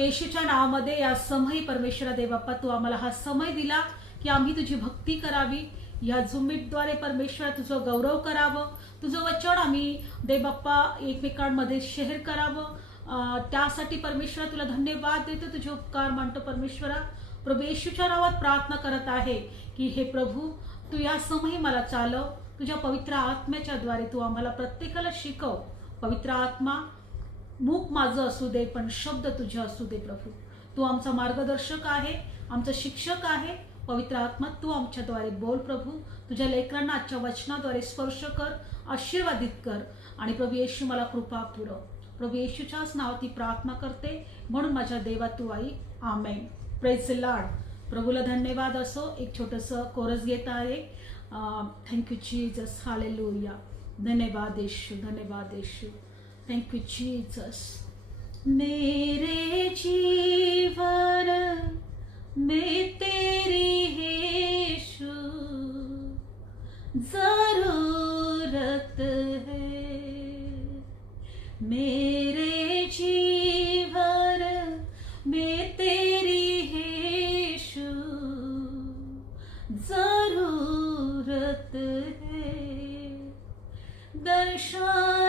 येशूच्या नावामध्ये या समय परमेश्वर देवाप्पा तू आम्हाला हा समय दिला की आम्ही तुझी भक्ती करावी. या झुमिटद्वारे परमेश्वर तुझं गौरव करावं. तुझं वचन आम्ही देबाप्पा एकमेकांमध्ये शेअर करावं. त्यासाठी परमेश्वर तुला धन्यवाद देतो. तुझे उपकार मानतो परमेश्वरा. प्रभू येशूच्या नावात प्रार्थना करत आहे की हे प्रभू तू या समयी मला चालव. तुझ्या पवित्र आत्म्याच्या द्वारे तू आम्हाला प्रत्येकाला शिकव. पवित्र आत्मा मूक माझं असू दे पण शब्द तुझे असू दे प्रभू. तू आमचा मार्गदर्शक आहे आमचा शिक्षक आहे. पवित्र आत्मा तू आमच्याद्वारे बोल प्रभू. तुझ्या लेकरांना आजच्या वचनाद्वारे स्पर्श कर आशीर्वादित कर. आणि प्रभू येशू मला कृपा पुरव. प्रभू येशूच्याच नावाती प्रार्थना करते. म्हणून माझ्या देवा तू आई. आमेन. प्रेज लाड प्रभूला धन्यवाद असो एक छोटंसं कोरस घेत आहे. थँक्यू जीजस हालेलुया धन्यवाद येशू धन्यवाद येशू. थैंक यू जीसस मेरे जीवन में तेरी है यीशु। जरूरत है। मेरे जीवन में तेरी है यीशु। जरूरत है। दर्शन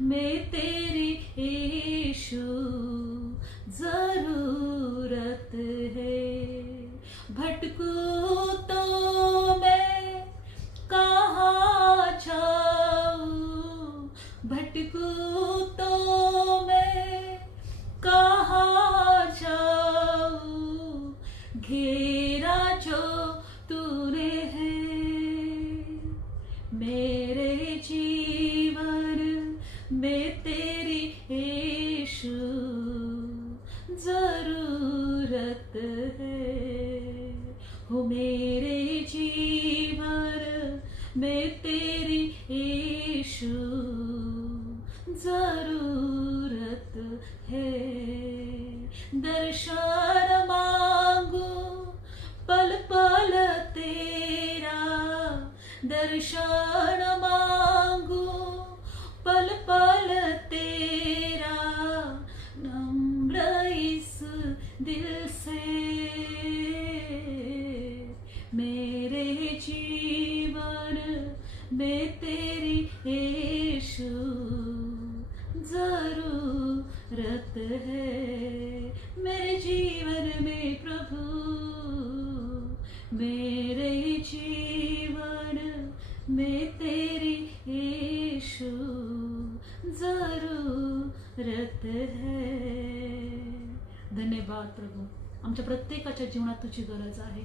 में तेरे यीशु दर्शन मांगू पल पल तेरा दर्शन तुझी गरज आहे.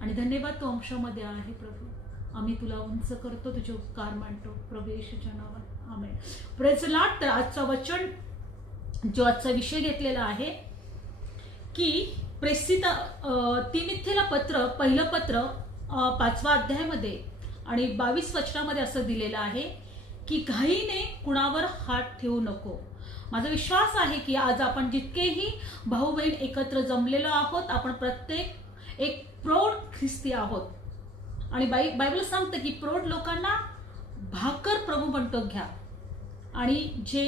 आणि धन्यवाद तू अंशामध्ये आहे प्रभू. आम्ही तुला उंच करतो तुझे उपकार मांडतो. प्रभू येशूच्या नावात. आम्ही प्रेझलाट तर आजचं वचन जो आजचा विषय घेतलेला आहे की प्रेसित तिमिथेला पत्र पहिलं पत्र पाचवा अध्यायामध्ये आणि बावीस वचनामध्ये असं दिलेलं आहे की घाईने कुणावर हात ठेवू नको. माझा विश्वास आहे की आज आपण जितकेही भाऊ बहीण एकत्र जमलेलो आहोत आपण प्रत्येक एक प्रौढ ख्रिस्ती आहोत. आणि बाई बायबल सांगतं की प्रौढ लोकांना भाकर प्रभू म्हणतो घ्या. आणि जे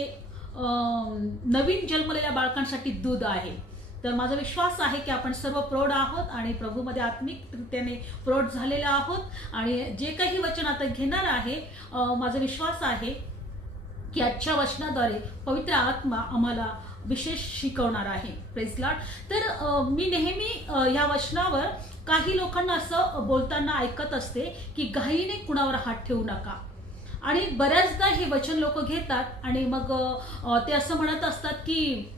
नवीन जन्मलेल्या बाळकांसाठी दूध आहे. तर माझा विश्वास आहे की आपण सर्व प्रौढ आहोत आणि प्रभूमध्ये आत्मिकरित्याने प्रौढ झालेले आहोत. आणि जे काही वचन आता घेणार आहे माझा विश्वास आहे की आजच्या वचनाद्वारे पवित्र आत्मा आम्हाला विशेष शिकवणार आहे प्रेसलाट. तर मी नेहमी या वचनावर काही लोकांना असं बोलताना ऐकत असते की घाईने कुणावर हात ठेवू नका. आणि बऱ्याचदा हे वचन लोक घेतात आणि मग ते असं म्हणत असतात की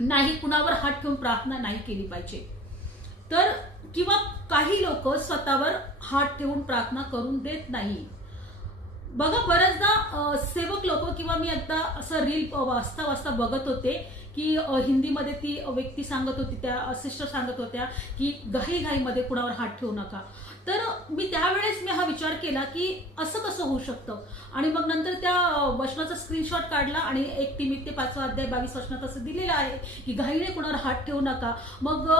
नाही कुणावर हात ठेवून प्रार्थना नाही केली पाहिजे. तर किंवा काही लोक स्वतःवर हात ठेवून प्रार्थना करून देत नाही. बघा बऱ्याचदा सेवक लोक किंवा मी आता असं रील वाचता वाचता बघत होते की हिंदीमध्ये ती व्यक्ती सांगत होती त्या सिस्टर सांगत होत्या की घाई घाईमध्ये कुणावर हात ठेवू नका. तर मी त्यावेळेस मी हा विचार केला की असं कसं होऊ शकतं? आणि मग नंतर त्या वचनाचा स्क्रीनशॉट काढला आणि एक तिमित ते पाचवा अध्याय बावीस वचनात असं दिलेलं आहे की घाईने कुणावर हात ठेवू नका. मग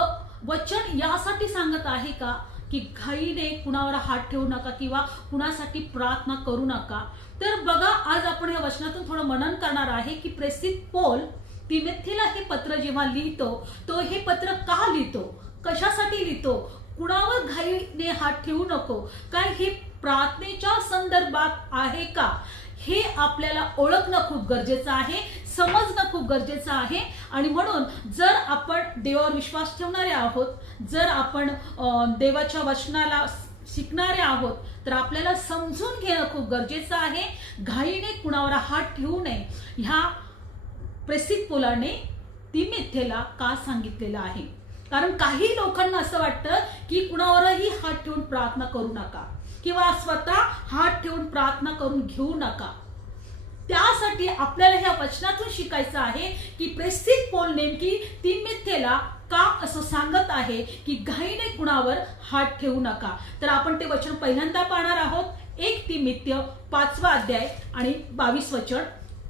वचन यासाठी सांगत आहे का? की घाईने कुणावर हात ठेवू नका किंवा कुणासाठी प्रार्थना करू नका. तर बघा आज आपण या वचनातून थोडं मनन करणार आहे की प्रेसित पोल तिमेथीला हे पत्र जेव्हा लिहितो तो हे पत्र का लिहितो? कशासाठी लिहितो? कुणावर घाईने हात ठेवू नको? काय हे प्रार्थनेच्या संदर्भात आहे का? हे आपल्याला ओळखणं खूप गरजेचं आहे. समजणं खूप गरजेचं आहे. आणि म्हणून जर आपण देवावर विश्वास ठेवणारे आहोत जर आपण देवाच्या वचनाला शिकणारे आहोत तर आपल्याला समजून घेणं खूप गरजेचं आहे. घाईने कुणावर हात ठेवू नये. ह्या प्रसिद्ध पोलाने तिमिथेला का सांगितलेलं आहे? कारण काही लोकांना असं वाटतं की कुणावरही हात ठेवून प्रार्थना करू नका. किंवा स्वतः हात ठेवून प्रार्थना करून घेऊ नका. त्यासाठी आपल्याला ह्या वचनातून शिकायचं आहे की प्रेसित पोल नेमकी तिमिथेला का असं सांगत आहे की घाईने कुणावर हात ठेवू नका? तर आपण ते वचन पहिल्यांदा पाहणार आहोत. एक तिमित्य पाचवा अध्याय आणि बावीस वचन.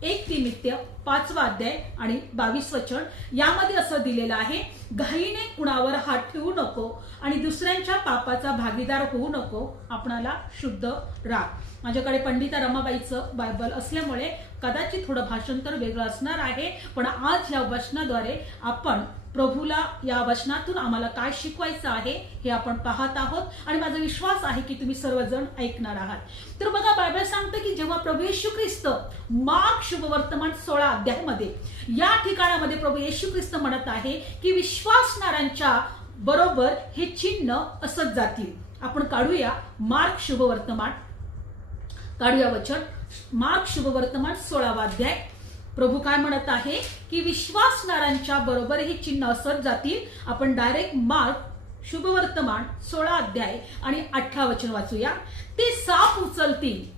एक तिमित्य पाचवा अध्याय आणि बावीस वचन. यामध्ये असं दिलेलं आहे घाईने कुणावर हात ठेवू नको आणि दुसऱ्यांच्या पापाचा भागीदार होऊ नको. आपणाला शुद्ध राग. माझ्याकडे पंडिता रमाबाईचं बायबल असल्यामुळे कदाचित थोडं भाषांतर वेगळं असणार आहे पण आज या वचनाद्वारे आपण प्रभूला या वचनातून आम्हाला काय शिकवायचं आहे हे आपण पाहत आहोत. आणि माझा विश्वास आहे की तुम्ही सर्वजण ऐकणार आहात. तर बघा बायबल सांगतं की जेव्हा प्रभू येशू ख्रिस्त मार्क शुभवर्तमान सोळा अध्यायामध्ये या ठिकाणामध्ये प्रभू येशू ख्रिस्त म्हणत आहे की विश्वासणाऱ्यांच्या बरोबर हे चिन्ह असत जातील. आपण काढूया मार्क शुभवर्तमान काढूया वचन. मार्क शुभवर्तमान सोळावा अध्याय. प्रभू काय म्हणत आहे? की विश्वासणाऱ्यांच्या बरोबर हे चिन्ह असत जातील. आपण डायरेक्ट मार्क शुभवर्तमान सोळा अध्याय आणि अठरा वचन वाचूया. ते साप उचलतील.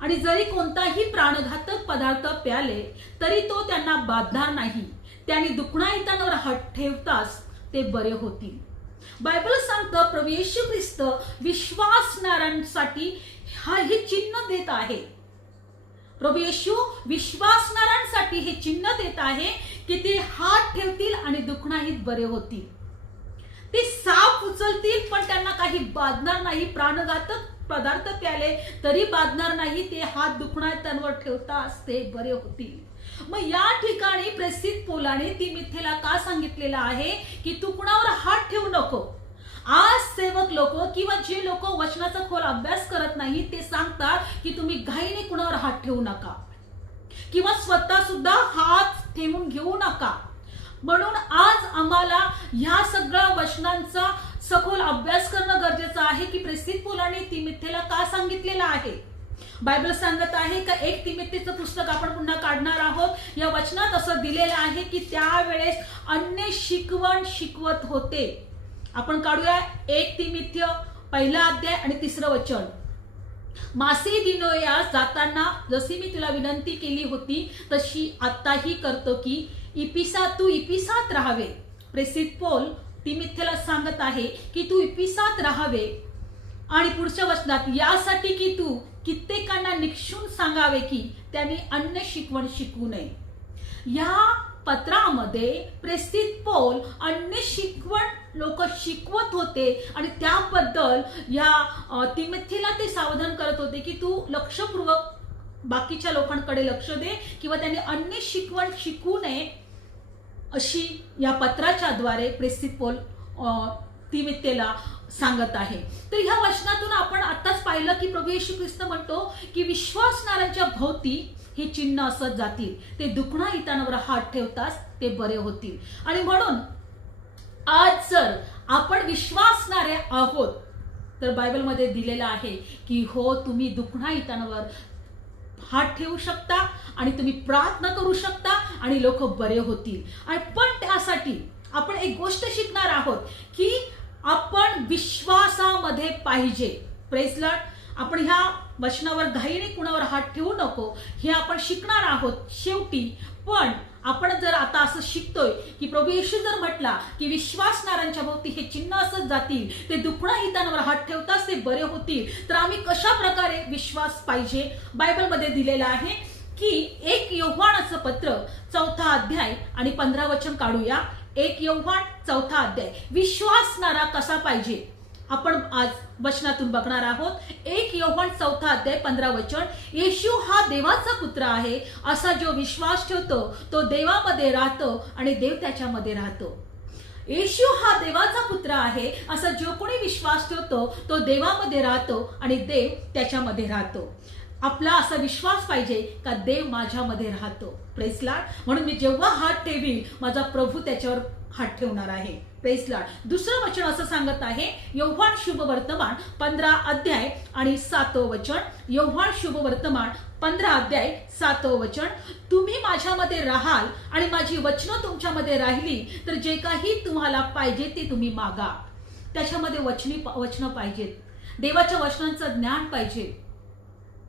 आणि जरी कोणताही प्राणघातक पदार्थ प्याले तरी तो त्यांना बाधणार नाही. त्याने दुखणा दुखणाहितांवर हट ठेवताच ते बरे होतील. बायबल सांगतं प्रभू येशू ख्रिस्त विश्वासणाऱ्यांसाठी हा हे चिन्ह देत आहे. प्रभू येशू विश्वासणाऱ्यांसाठी हे चिन्ह देत आहे की ते हात ठेवतील आणि दुखणाहीत बरे होतील. ते साप उचलतील पण त्यांना काही बाधणार नाही. प्राणघातक पदार्थ प्याले तरी बाधणार नाही. ते हात दुखणाऱ्यांवर ठेवता ते बरे होतील. मग या ठिकाणी प्रसिद्ध पोलाने ती मिथेला का सांगितलेलं आहे की तू कुणावर हात ठेवू नको? आज सेवक लोक किंवा जे लोक वचनाचा खोल अभ्यास करत नाही ते सांगतात की तुम्ही घाईने कुणावर हात ठेवू नका. किंवा स्वतः सुद्धा हात ठेवून घेऊ नका. म्हणून आज आम्हाला ह्या सगळ्या वचनांचा सखोल अभ्यास करणं गरजेचं आहे की प्रेसित पोलाने तिमिथेला का सांगितलेलं आहे? बायबल सांगत आहे का एक तिमित्तेचं पुस्तक आपण पुन्हा काढणार आहोत? या वचनात असं दिलेलं आहे की त्यावेळेस अन्य शिकवण शिकवत होते. आपण काढूया. एक तिमिथ्य पहिला अध्याय आणि तिसरं वचन. मासे दिनोयास जाताना जशी मी तुला विनंती केली होती तशी आताही करतो की इपिसा तू इपिसात राहावे. प्रेसित पोल तिमिथ्यला सांगत आहे की तू इपिसात राहावे. आणि पुढच्या वचनात यासाठी की तू कित्येकांना निक्षून सांगावे की त्यांनी अन्न शिकवण शिकवू नये. या पत्रामध्ये प्रेस्थित पोल अन्य शिकवण लोक शिकवत होते. आणि त्याबद्दल या अ, तिमथीला ते सावधान करत होते की तू लक्षपूर्वक बाकीच्या लोकांकडे लक्ष दे किंवा त्यांनी अन्य शिकवण शिकू नये अशी या पत्राच्या द्वारे प्रेस्थित पोल तिमित्तेला सांगत आहे. तर ह्या वचनातून आपण आताच पाहिलं की प्रभू येशू ख्रिस्त म्हणतो की विश्वासणाऱ्यांच्या भोवती हे चिन्ह असत जातील. ते दुखणा इतांवर हात ठेवताच ते बरे होतील. आणि म्हणून आज जर आपण विश्वासणारे आहोत तर बायबलमध्ये दिलेलं आहे की हो तुम्ही दुखणा इतांवर हात ठेवू शकता आणि तुम्ही प्रार्थना करू शकता आणि लोक बरे होतील. आणि पण त्यासाठी आपण एक गोष्ट शिकणार आहोत की आपण विश्वासामध्ये पाहिजे. प्रेसलट आपण ह्या वचनावर घाईने कुणावर हात ठेवू नको. हे आपण शिकणार आहोत शेवटी. पण आपण जर आता असं शिकतोय की प्रभू येशू जर म्हटला की विश्वासणाऱ्यांच्या भोवती हे चिन्ह असत जातील ते दुखणा हितांवर हात ठेवताच ते बरे होतील. तर आम्ही कशा प्रकारे विश्वास पाहिजे? बायबलमध्ये दिलेला आहे की एक योव्हानाचं पत्र चौथा अध्याय आणि पंधरा वचन काढूया. एक यौवन चौथा अध्याय. विश्वासणारा कसा पाहिजे? आपण आज वचनातून बघणार आहोत. एक यौवन चौथा अध्याय पंधरा वचन. येशू हा देवाचा पुत्र आहे. असा जो विश्वास ठेवतो तो देवामध्ये राहतो आणि देव त्याच्यामध्ये राहतो. येशू हा देवाचा पुत्र आहे. असा जो कोणी विश्वास ठेवतो तो देवामध्ये राहतो आणि देव त्याच्यामध्ये राहतो. आपला असा विश्वास पाहिजे का देव माझ्यामध्ये राहतो. प्रेसलाड म्हणून मी जेव्हा हात ठेवील माझा प्रभू त्याच्यावर हात ठेवणार आहे. प्रेसलाड दुसरं वचन असं सांगत आहे यौहान शुभ वर्तमान पंधरा अध्याय आणि सातो वचन. यौवान शुभ वर्तमान पंधरा अध्याय सातो वचन. तुम्ही माझ्यामध्ये राहाल आणि माझी वचनं तुमच्यामध्ये राहिली तर जे काही तुम्हाला पाहिजे ते तुम्ही मागा. त्याच्यामध्ये वचनी वचनं पाहिजेत. देवाच्या वचनांचं ज्ञान पाहिजे.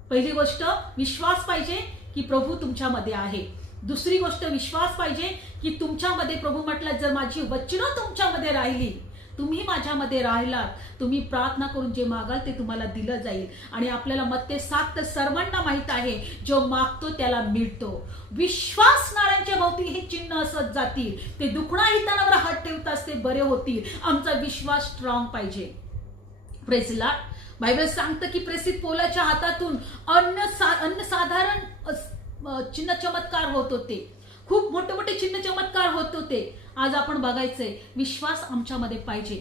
पहिली गोष्ट विश्वास पाहिजे की प्रभू तुमच्यामध्ये आहे. दुसरी गोष्ट विश्वास पाहिजे की तुमच्यामध्ये प्रभू म्हटलं जर माझी वचनं तुमच्यामध्ये राहिली तुम्ही माझ्यामध्ये राहिलात तुम्ही प्रार्थना करून जे मागाल ते तुम्हाला दिलं जाईल. आणि आपल्याला मत्ते सात तर सर्वांना माहीत आहे जो मागतो त्याला मिळतो. विश्वासणाऱ्यांच्या भोवती हे चिन्ह असत जातील. ते दुखणा हितानावर हात ठेवताच ते बरे होतील. आमचा विश्वास स्ट्रॉंग पाहिजे. प्रेझला बायबल सांगतं की प्रेसित पोलाच्या हातातून अन्न सा अन्न साधारण चिन्ह चमत्कार होत होते. खूप मोठे मोठे चिन्ह चमत्कार होत होते. आज आपण बघायचंय विश्वास आमच्यामध्ये पाहिजे.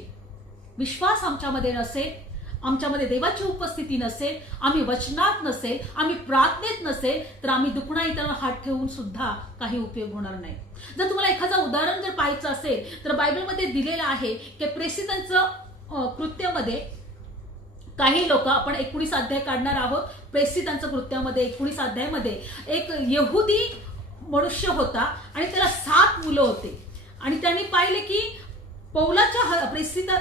विश्वास आमच्यामध्ये नसेल आमच्यामध्ये देवाची उपस्थिती नसेल आम्ही वचनात नसेल आम्ही प्रार्थनेत नसेल तर आम्ही दुखणा इतरांना हात ठेवून सुद्धा काही उपयोग होणार नाही. जर तुम्हाला एखादं उदाहरण जर पाहायचं असेल तर बायबलमध्ये दिलेलं आहे की प्रेसिडांचं कृत्यामध्ये काही लोक आपण एकोणीस अध्याय काढणार आहोत. प्रेसिडांचं कृत्यामध्ये एकोणीस अध्यायामध्ये. एक यहुदी मनुष्य होता आणि त्याला सात मुलं होते. आणि त्यांनी पाहिले की पौलाच्या ह- प्रेसिदा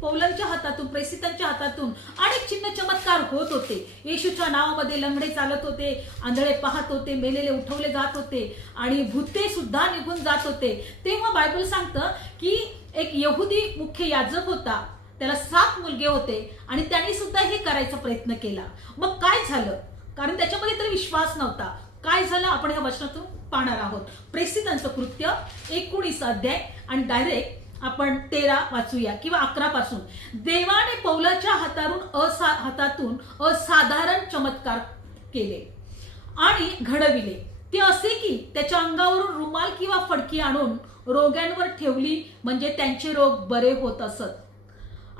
पौलांच्या हातातून प्रेसितांच्या हातातून अनेक चिन्ह चमत्कार होत होते. येशूच्या नावामध्ये लंगडे चालत होते आंधळे पाहत होते मेलेले उठवले जात होते आणि भूते सुद्धा निघून जात होते. तेव्हा बायबल सांगतं की एक यहुदी मुख्य याजक होता. त्याला सात मुलगे होते आणि त्यांनी सुद्धा हे करायचा प्रयत्न केला. मग काय झालं? कारण त्याच्यामध्ये तर विश्वास नव्हता. काय झालं? आपण ह्या वचनातून पाहणार आहोत. प्रेसितांचं कृत्य एकोणीस अध्याय आणि डायरेक्ट आपण तेरा वाचूया किंवा अकरा पासून. देवाने पौलाच्या हातारून असा हातातून असाधारण चमत्कार केले आणि घडविले. ते असे की त्याच्या अंगावरून रुमाल किंवा फडकी आणून रोग्यांवर ठेवली म्हणजे त्यांचे रोग बरे होत असत.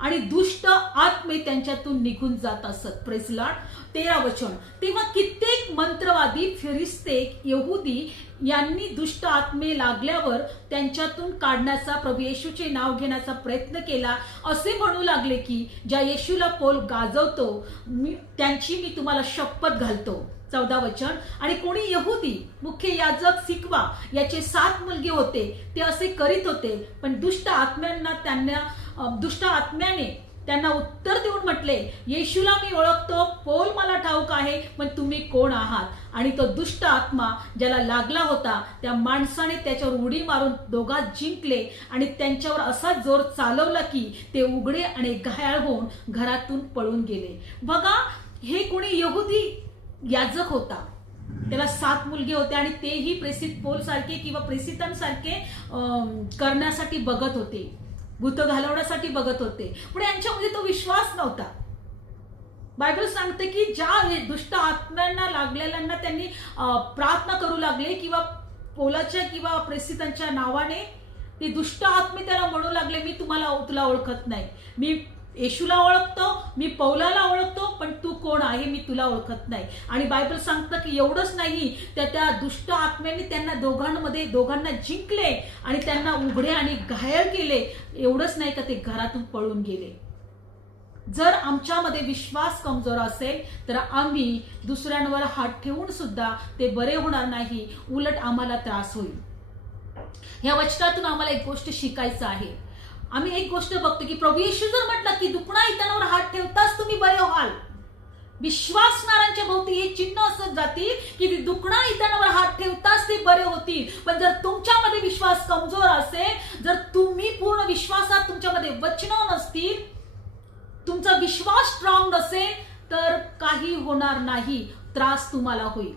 आणि दुष्ट आत्मे त्यांच्यातून निघून जात असत. प्रेसलाड तेरा वचन. तेव्हा कित्येक मंत्रवादी फिरिस्ते यहुदी यांनी दुष्ट आत्मे लागल्यावर त्यांच्यातून काढण्याचा प्रभू येशूचे नाव घेण्याचा प्रयत्न केला. असे म्हणू लागले की ज्या येशूला पोल गाजवतो मी त्यांची मी तुम्हाला शपथ घालतो. चौदा वचन. आणि कोणी यहुदी मुख्य याजक सिकवा याचे सात मुलगे होते ते असे करीत होते पण दुष्ट आत्म्यांना त्यांना दुष्ट आत्म्याने त्यांना उत्तर देऊन म्हटले येशूला मी ओळखतो पोल मला ठाऊक आहे पण तुम्ही कोण आहात? आणि तो दुष्ट आत्मा ज्याला लागला होता त्या माणसाने त्याच्यावर उडी मारून दोघात जिंकले आणि त्यांच्यावर असा जोर चालवला की ते उघडे आणि घायाळ होऊन घरातून पळून गेले. बघा हे कोणी यहुदी याजक होता. त्याला सात मुलगे होते आणि तेही प्रेसित पोल सारखे किंवा प्रेसितांसारखे करण्यासाठी बघत होते. भूत घालवण्यासाठी बघत होते. पण यांच्यामध्ये तो विश्वास नव्हता. बायबल सांगते की ज्या दुष्ट आत्म्यांना लागलेल्यांना त्यांनी प्रार्थना करू लागले किंवा पोलाच्या किंवा प्रेसितांच्या नावाने ते दुष्ट आत्मे त्याला म्हणू लागले मी तुम्हाला तुला ओळखत नाही. मी येशूला ओळखतो मी पौलाला ओळखतो पण तू कोण आहे मी तुला ओळखत नाही. आणि बायबल सांगतं की एवढंच नाही त्या त्या दुष्ट आत्म्यांनी त्यांना दोघांमध्ये दोघांना जिंकले आणि त्यांना उघडे आणि घायल केले. एवढंच नाही का ते घरातून पळून गेले. जर आमच्यामध्ये विश्वास कमजोर असेल तर आम्ही दुसऱ्यांवर हात ठेवून सुद्धा ते बरे होणार नाही. उलट आम्हाला त्रास होईल. या वचनातून आम्हाला एक गोष्ट शिकायचं आहे. आम्ही एक गोष्ट बघतो की प्रभू येशू जर म्हटलं की दुखणा इतनावर हात ठेवताच तुम्ही बरे व्हाल. विश्वासणाऱ्यांच्या भोवती हे चिन्ह असत जातील की ती दुखणा इतरांवर हात ठेवताच ते बरे होतील. पण जर तुमच्यामध्ये विश्वास कमजोर असेल जर तुम्ही पूर्ण विश्वासात तुमच्यामध्ये वचन नसतील तुमचा विश्वास स्ट्रॉंग नसेल तर काही होणार नाही. त्रास तुम्हाला होईल.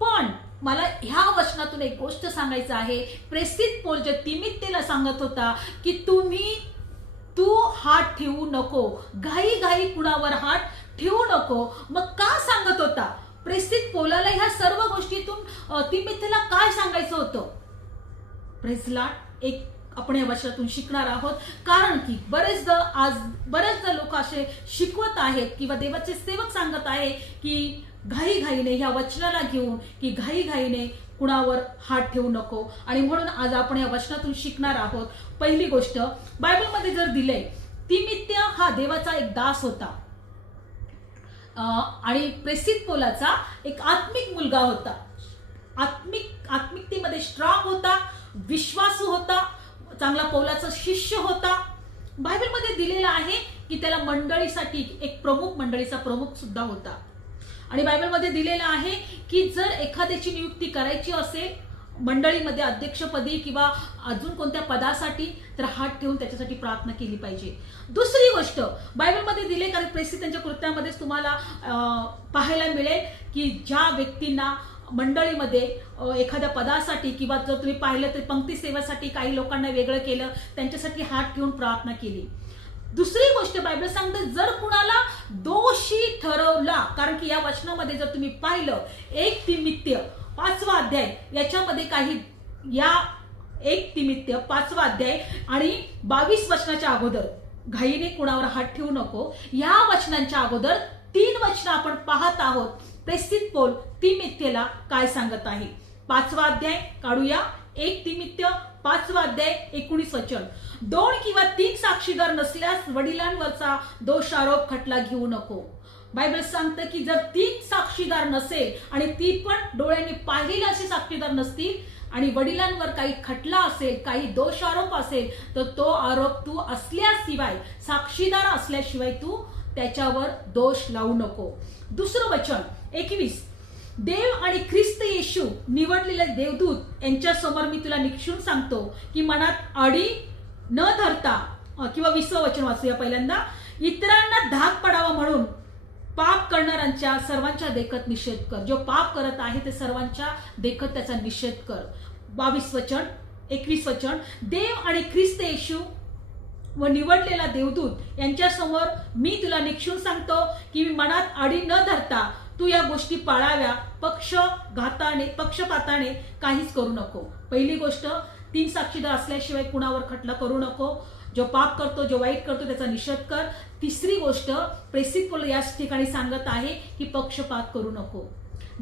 पण मला ह्या वचनातून एक गोष्ट सांगायचं आहे. प्रेसित पोल जे तिमित्तेला सांगत होता की तुम्ही तू हात ठेवू नको. घाई घाई कुणावर हात ठेवू नको. मग का सांगत होता? प्रेसित पोलाला ह्या सर्व गोष्टीतून तिमित्तेला काय सांगायचं होतं? प्रेसला एक आपण या वर्षातून शिकणार आहोत. कारण की बरेचदा आज बरेचदा लोक असे शिकवत आहेत किंवा देवाचे सेवक सांगत आहे की घाईघाईने ह्या वचनाला घेऊन की घाईघाईने कुणावर हात ठेवू नको. आणि म्हणून आज आपण या वचनातून शिकणार आहोत. पहिली गोष्ट बायबलमध्ये जर दिले तिमित्य हा देवाचा एक दास होता. आणि प्रेसित पोलाचा एक आत्मिक मुलगा होता. आत्मिक आत्मिकतेमध्ये स्ट्रॉंग होता विश्वासू होता चांगला पौलाचा शिष्य होता. बायबलमध्ये दिलेला आहे की त्याला मंडळीसाठी एक प्रमुख मंडळीचा प्रमुख सुद्धा होता. आणि बायबलमध्ये दिलेलं आहे की जर एखाद्याची नियुक्ती करायची असेल मंडळीमध्ये अध्यक्षपदी किंवा अजून कोणत्या पदासाठी तर हात ठेवून त्याच्यासाठी प्रार्थना केली पाहिजे. दुसरी गोष्ट बायबलमध्ये दिले कारण प्रेसी त्यांच्या कृत्यामध्येच तुम्हाला पाहायला मिळेल की ज्या व्यक्तींना मंडळीमध्ये एखाद्या पदासाठी किंवा जर तुम्ही पाहिलं तर पंक्ती सेवेसाठी काही लोकांना वेगळं केलं त्यांच्यासाठी हात ठेवून प्रार्थना केली. दुसरी गोष्ट बायबल सांगते जर कुणाला दोषी ठरवला कारण की या वचनामध्ये जर तुम्ही पाहिलं एक तिमित्य पाचवा अध्याय याच्यामध्ये काही या एक तिमित्य पाचवा अध्याय आणि बावीस वचनाच्या अगोदर घाईने कुणावर हात ठेवू नको या वचनांच्या अगोदर तीन वचनं आपण पाहत आहोत. प्रेस्तित पोल तिमित्यला काय सांगत आहे? पाचवा अध्याय काढूया. एक तिमित्य पाचवा अध्याय एकोणीस वचन. दोन किंवा तीन साक्षीदार नसल्यास वडिलांवरचा दोष आरोप खटला घेऊ नको. बायबल सांगतं की जर तीन साक्षीदार नसेल आणि ती पण डोळ्यांनी पाहिलेले असे साक्षीदार नसतील आणि वडिलांवर काही खटला असेल काही दोष आरोप असेल तर तो आरोप तू असल्याशिवाय साक्षीदार असल्याशिवाय तू त्याच्यावर दोष लावू नको. दुसरं वचन एकवीस. देव आणि ख्रिस्त येशू निवडलेले देवदूत यांच्या समोर मी तुला निक्षून सांगतो की मनात अडी न धरता किंवा विश्व वचन वाचूया पहिल्यांदा. इतरांना धाक पडावा म्हणून पाप करणाऱ्यांच्या सर्वांच्या देखत निषेध कर. जो पाप करत आहे ते सर्वांच्या देखत त्याचा निषेध कर. बावीस वचन एकवीस वचन. देव आणि ख्रिस्त येशू व निवडलेला देवदूत यांच्या समोर मी तुला निक्षून सांगतो की मनात अडी न धरता तू या गोष्टी पाळाव्या पक्षघाताने पक्षपाताने काहीच करू नको. पहिली गोष्ट तीन साक्षीदार असल्याशिवाय कुणावर खटला करू नको. जो पाप करतो जो वाईट करतो त्याचा निषेध कर. तिसरी गोष्ट प्रेसित पोल याच ठिकाणी सांगत आहे की पक्षपात करू नको.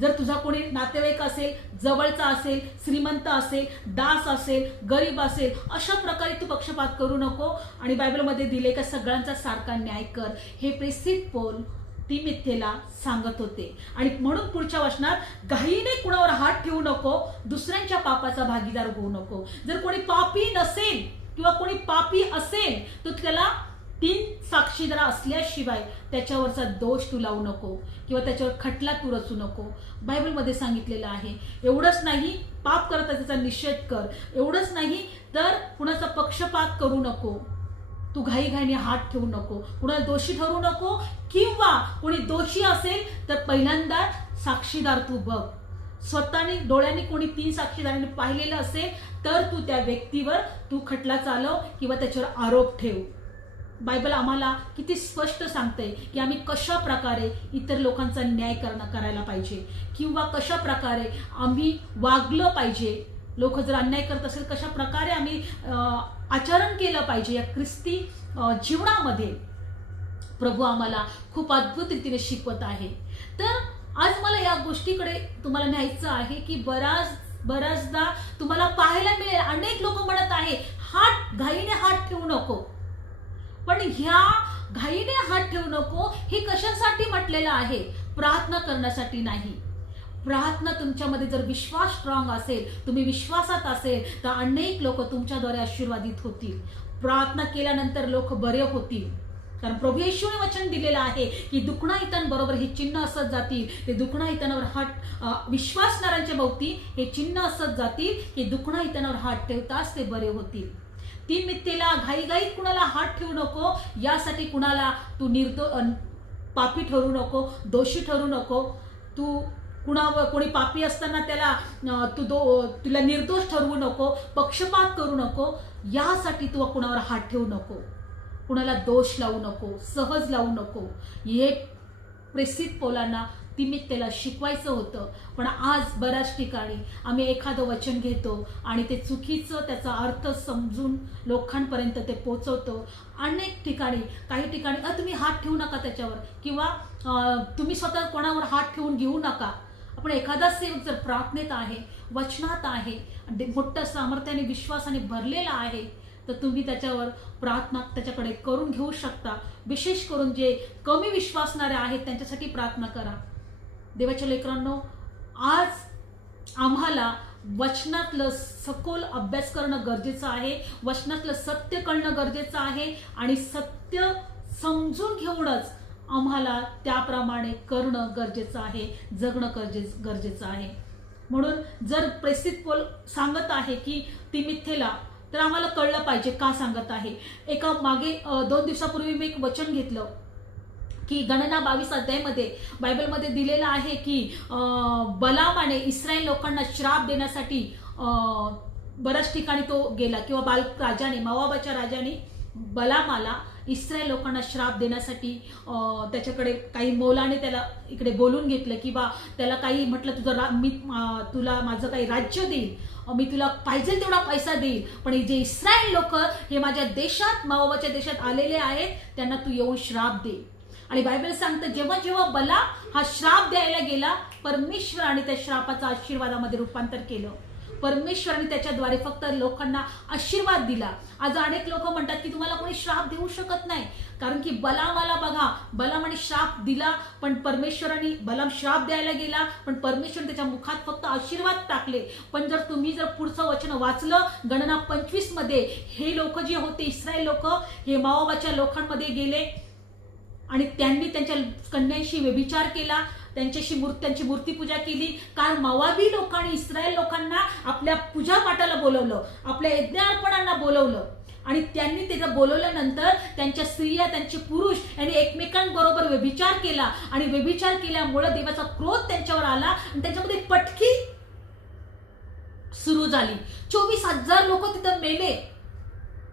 जर तुझा कोणी नातेवाईक असेल जवळचा असेल श्रीमंत असेल दास असेल गरीब असेल अशा प्रकारे तू पक्षपात करू नको. आणि बायबलमध्ये दिले का सगळ्यांचा सारखा न्याय कर. हे प्रेसित पोल ती मिथ्येला सांगत होते. आणि म्हणून पुढच्या वचनात घाईने कुणावर हात ठेवू नको दुसऱ्यांच्या पापाचा भागीदार होऊ नको. जर कोणी पापी नसेल किंवा कोणी पापी असेल तर त्याला तीन साक्षीदार असल्याशिवाय त्याच्यावरचा दोष तू लावू नको किंवा त्याच्यावर खटला तू रचू नको. बायबलमध्ये सांगितलेलं आहे एवढंच नाही पाप करता त्याचा निषेध कर. एवढंच नाही तर कुणाचा पक्षपात करू नको. तू घाईघाईने हात ठेवू नको. कुणाला दोषी ठरू नको. किंवा कोणी दोषी असेल तर पहिल्यांदा साक्षीदार तू बघ. स्वतःने डोळ्यांनी कोणी तीन साक्षीदारांनी पाहिलेलं असेल तर तू त्या व्यक्तीवर तू खटला चालव किंवा त्याच्यावर आरोप ठेव. बायबल आम्हाला किती स्पष्ट सांगते की आम्ही कशा प्रकारे इतर लोकांचा न्याय करणं करायला पाहिजे. किंवा कशा प्रकारे आम्ही वागलं पाहिजे. लोक जर अन्याय करत असेल कशा प्रकारे आम्ही आचरण केलं पाहिजे या ख्रिस्ती जीवनामध्ये? प्रभू आम्हाला खूप अद्भुत रीतीने शिकवत आहे. तर आज मला या गोष्टीकडे तुम्हाला न्यायचं आहे की बराच बऱ्याचदा तुम्हाला पाहायला मिळेल अनेक लोक म्हणत आहे हात घाईने हात ठेवू नको. पण ह्या घाईने हात ठेवू नको हे कशासाठी म्हटलेलं आहे? प्रार्थना करण्यासाठी नाही. प्रार्थना तुमच्यामध्ये जर विश्वास स्ट्रॉंग असेल तुम्ही विश्वासात असेल तर अनेक लोक तुमच्याद्वारे आशीर्वादित होतील. प्रार्थना केल्यानंतर लोक बरे होतील. कारण प्रभू येशूने वचन दिलेलं आहे की दुखणाहितांबरोबर हे चिन्ह असत जातील. ते दुखणाहितांवर हात विश्वासणाऱ्यांच्या भोवती हे चिन्ह असत जातील की दुखणाहितांवर हात ठेवताच ते बरे होतील. ती मित्तेला घाईघाईत कुणाला हात ठेवू नको यासाठी कुणाला तू निर्दो पापी ठरू नको दोषी ठरू नको. तू कुणावर कोणी पापी असताना त्याला तू दो तुला निर्दोष ठरवू नको पक्षपात करू नको यासाठी तू कुणावर हात ठेवू नको. कुणाला दोष लावू नको सहज लावू नको. हे प्रेसित पोलांना त्याला शिकवायचं होतं. पण आज बऱ्याच ठिकाणी आम्ही एखादं वचन घेतो आणि ते चुकीचं त्याचा अर्थ समजून लोकांपर्यंत ते पोचवतो. अनेक ठिकाणी काही ठिकाणी अ तुम्ही हात ठेवू नका त्याच्यावर किंवा तुम्ही स्वतः कोणावर हात ठेवून घेऊ नका. आपण एखादा सेवक जर प्रार्थनेत आहे वचनात आहे मोठं मोठ्या सामर्थ्याने विश्वासाने भरलेला आहे तर तुम्ही त्याच्यावर प्रार्थना त्याच्याकडे करून घेऊ शकता. विशेष करून जे कमी विश्वासणारे आहेत त्यांच्यासाठी प्रार्थना करा. देवाच्या लेकरांनो आज आम्हाला वचनातलं सखोल अभ्यास करणं गरजेचं आहे वचनातलं सत्य कळणं गरजेचं आहे आणि सत्य समजून घेऊनच आम्हाला त्याप्रमाणे करणं गरजेचं आहे जगणं गरजे गरजेचं आहे. म्हणून जर प्रेसित पोल सांगत आहे की ती मिथ्येला तर आम्हाला कळलं पाहिजे का सांगत आहे. एका मागे दोन दिवसापूर्वी मी एक वचन घेतलं की गणना बावीस अध्यायमध्ये बायबलमध्ये दिलेलं आहे की बलामाने इस्रायल लोकांना श्राप देण्यासाठी बऱ्याच ठिकाणी तो गेला किंवा बाल राजाने मवाबाच्या राजाने बलामाला इस्रायल लोकांना श्राप देण्यासाठी त्याच्याकडे काही मौलाने त्याला इकडे बोलून घेतलं किंवा त्याला काही म्हटलं तुझं रा मी तुला माझं काही राज्य देईल मी तुला पाहिजे तेवढा पैसा देईल पण हे जे इस्रायल लोक हे माझ्या देशात माओबाच्या देशात आलेले आहेत त्यांना तू येऊन श्राप दे. आणि बायबल सांगतं जेव्हा जेव्हा बला हा श्राप द्यायला गेला परमेश्वराने त्या श्रापाचा आशीर्वादामध्ये रूपांतर केलं. परमेश्वराने त्याच्याद्वारे फक्त लोकांना आशीर्वाद दिला. आज अनेक लोक म्हणतात की तुम्हाला कोणी श्राप देऊ शकत नाही. कारण की बलामाला बघा. बलामाने श्राप दिला पण परमेश्वराने बलाम श्राप द्यायला गेला पण परमेश्वर त्याच्या मुखात फक्त आशीर्वाद टाकले. पण जर तुम्ही जर पुढचं वचन वाचलं गणना पंचवीसमध्ये हे लोक जे होते इस्रायल लोक हे माओबाच्या लोकांमध्ये गेले. आणि त्यांनी त्यांच्या कन्यांशी व्यभिचार केला त्यांच्याशी मूर्ती त्यांची मूर्तीपूजा केली. कारण मावाबी लोकांनी इस्रायल लोकांना आपल्या पूजा पाठाला बोलवलं आपल्या यज्ञार्पणांना बोलवलं. आणि त्यांनी त्याचं बोलवल्यानंतर त्यांच्या स्त्रिया त्यांचे पुरुष यांनी एकमेकांबरोबर व्यभिचार केला. आणि व्यभिचार केल्यामुळे देवाचा क्रोध त्यांच्यावर आला आणि त्याच्यामध्ये पटकी सुरू झाली. चोवीस हजार लोक तिथं मेले.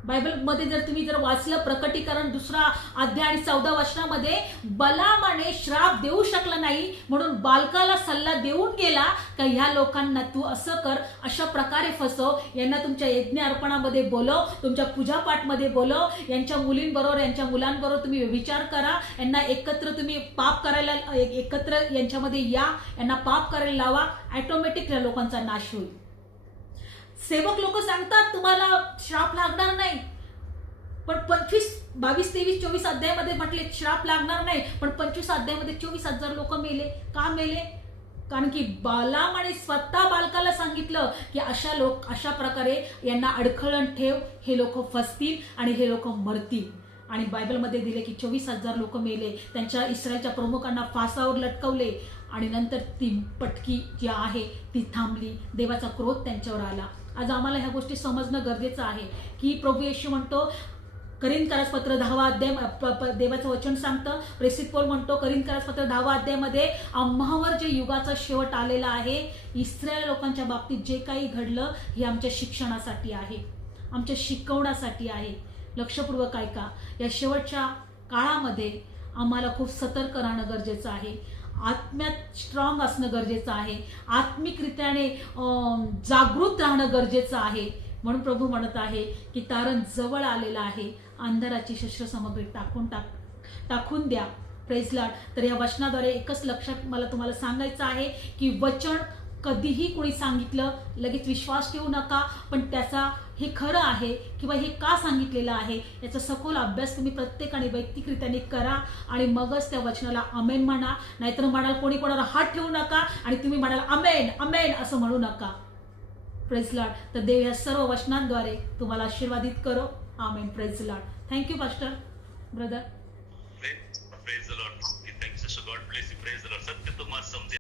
बायबलमध्ये जर तुम्ही जर वाचलं प्रकटीकरण दुसरा अध्याय आणि चौदा वचनामध्ये बलामाने श्राप देऊ शकला नाही म्हणून बालकाला सल्ला देऊन गेला का ह्या लोकांना तू असं कर अशा प्रकारे फसव यांना तुमच्या यज्ञ अर्पणामध्ये बोलव तुमच्या पूजापाठमध्ये बोलव यांच्या मुलींबरोबर यांच्या मुलांबरोबर तुम्ही विचार करा यांना एकत्र तुम्ही पाप करायला एकत्र यांच्यामध्ये या यांना पाप करायला लावा ॲटोमॅटिक या लोकांचा नाश होईल. सेवक लोक सांगतात तुम्हाला श्राप लागणार नाही. पण पंचवीस बावीस तेवीस चोवीस अध्यायामध्ये म्हटले श्राप लागणार नाही. पण पंचवीस अध्यायामध्ये चोवीस हजार लोक मेले. का मेले? कारण की बालाम आणि स्वतः बालकाला सांगितलं की अशा लोक अशा प्रकारे यांना अडखळण ठेव हे लोक फसतील आणि हे लोक मरतील. आणि बायबलमध्ये दिले की चोवीस हजार लोक मेले. त्यांच्या इस्रायलच्या प्रमुखांना फासावर लटकवले. आणि नंतर ती पटकी जी आहे ती थांबली. देवाचा क्रोध त्यांच्यावर आला. आज आम्हाला ह्या गोष्टी समजणं गरजेचं आहे. की प्रभू येशू म्हणतो करीन पत्र दहावा अध्याय प- देवाचं वचन सांगतं. प्रेसित पोल म्हणतो करीन पत्र दहावा अध्यायामध्ये आम्हावर जे युगाचा शेवट आलेला आहे इस्रायल लोकांच्या बाबतीत जे काही घडलं हे आमच्या शिक्षणासाठी आहे. आमच्या शिकवण्यासाठी आहे. लक्षपूर्वक ऐका या शेवटच्या काळामध्ये आम्हाला खूप सतर्क राहणं गरजेचं आहे. आत्म्यात स्ट्रॉंग असणं गरजेचं आहे. आत्मिकरित्याने जागृत राहणं गरजेचं आहे. म्हणून प्रभू म्हणत आहे की तारण जवळ आलेलं आहे. अंधाराची शस्त्रसामग्री टाकून टाक टाकून द्या. प्रेझलाड तर या वचनाद्वारे एकच लक्षात मला तुम्हाला सांगायचं आहे की वचन कधीही कोणी सांगितलं लगेच विश्वास ठेवू नका. पण त्याचा हे खरं आहे किंवा हे का सांगितलेलं आहे? याचा सखोल अभ्यास तुम्ही प्रत्येकाने वैयक्तिकरित्याने करा आणि मगच त्या वचनाला अमेन म्हणा. नाहीतर म्हणाल कोणी कोणाला हात ठेवू नका आणि तुम्ही म्हणाल अमेन अमेन असं म्हणू नका. प्रेझ लॉर्ड तर देव या सर्व वचनांद्वारे तुम्हाला आशीर्वादित करो. Amen praise Lord thank you master brother